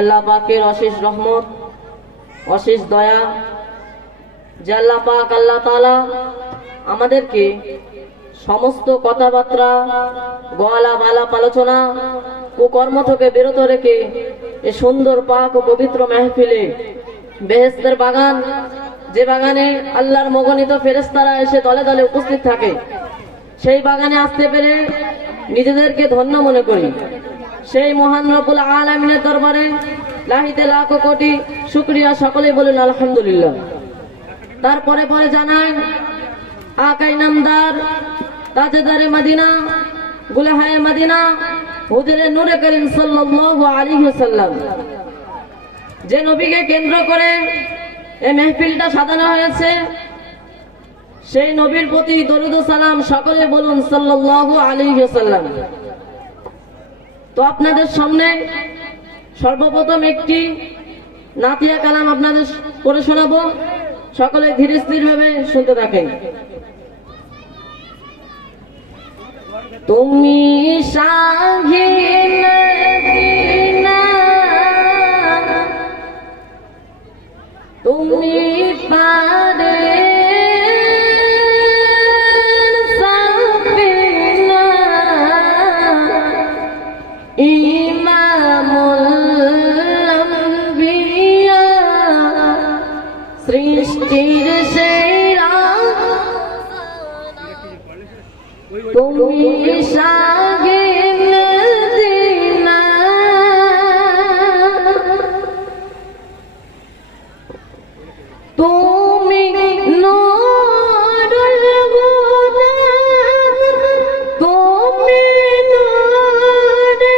আল্লাহ পাকের অশেষ রহমত, অশেষ দয়া যে আল্লাহ পাক আল্লাহ তাআলা আমাদেরকে সমস্ত কথাবার্তা, গলাপ আলাপ আলোচনা ও কর্ম থেকে বিরত রেখে এ সুন্দর পাক ও পবিত্র মেহফিলে, বেহেশতের বাগান, যে বাগানে আল্লাহর মনোনীত ফেরেশতারা এসে দলে দলে উপস্থিত থাকে, সেই বাগানে আসতে পেরে নিজেদেরকে ধন্য মনে করি। সেই মহান রব্বুল আলামিনের দরবারে লাহিতে লাখ কোটি শুকরিয়া। সকলেই বলুন আলহামদুলিল্লাহ। তারপরে পরে জানাই আকাই নামদার, তাজেদারে মদিনা, গুলাহায়ে মদিনা, হুজুরে নূরে করিম সাল্লাল্লাহু আলাইহি ওয়াসাল্লাম, যে নবীকে কেন্দ্র করে এই মেহফিলটা সাজানো হয়েছে, সেই নবীর প্রতি দরুদ ও সালাম সকলে বলুন সাল্লাল্লাহু আলাইহি ওয়াসাল্লাম। তো আপনাদের সামনে সর্বপ্রথম একটি নাতিয়া কালাম আপনাদের পড়ে শোনাবো। সকলে ধীরে স্থির ভাবে শুনতে থাকেন। তুমি শাহীন মদিনা, তুমি পারে সৃষ্টির সেরা, তুমি শাহীন মদিনা, তুমি নূরুল হুদা, তুমি নূরে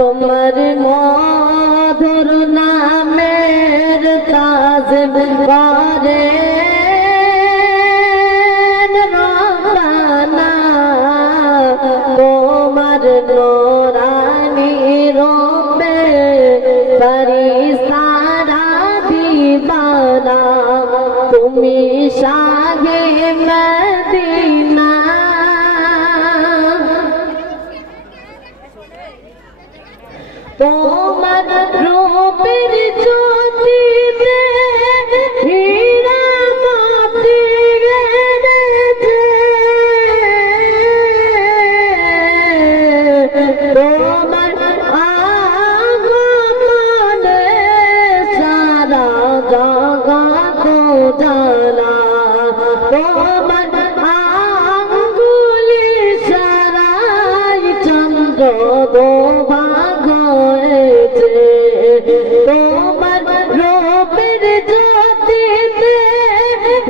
তোমার মধুর নামের তাজিম করে রব্বানা, তোমার নূরানি রূপে ফেরেশতারা দিবানা, তুমি শাহে মদিনা। তোমার রূপের জ্যোতিতে হীরা মোতি গেছে, তোমার আগমনে সারা জগৎ জানা, তোমার আঙ্গুলি সারাই চন্দ্র দোভা, তোমার রূপের জ্যোতিতে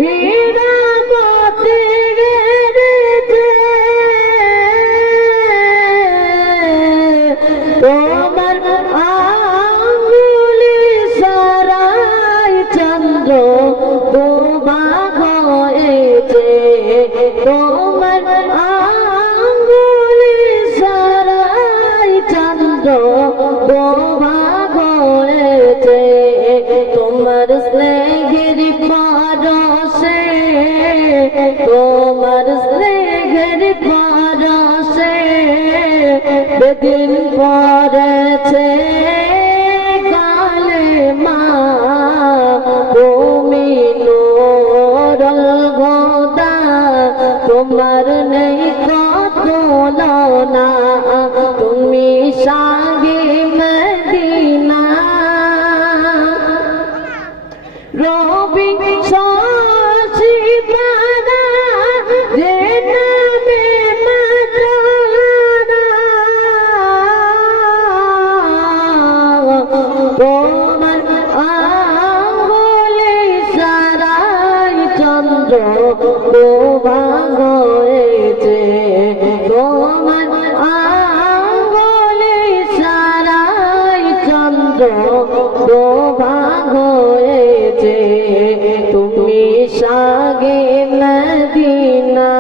হীরা মোতি গেছে, তোমার আঙ্গুলি সারাই চন্দ্র দুভাগ হয়েছে, তোমার আঙ্গুলি সারাই চন্দ্র দুভাগ হয়েছে, তোমার शागे मदीना।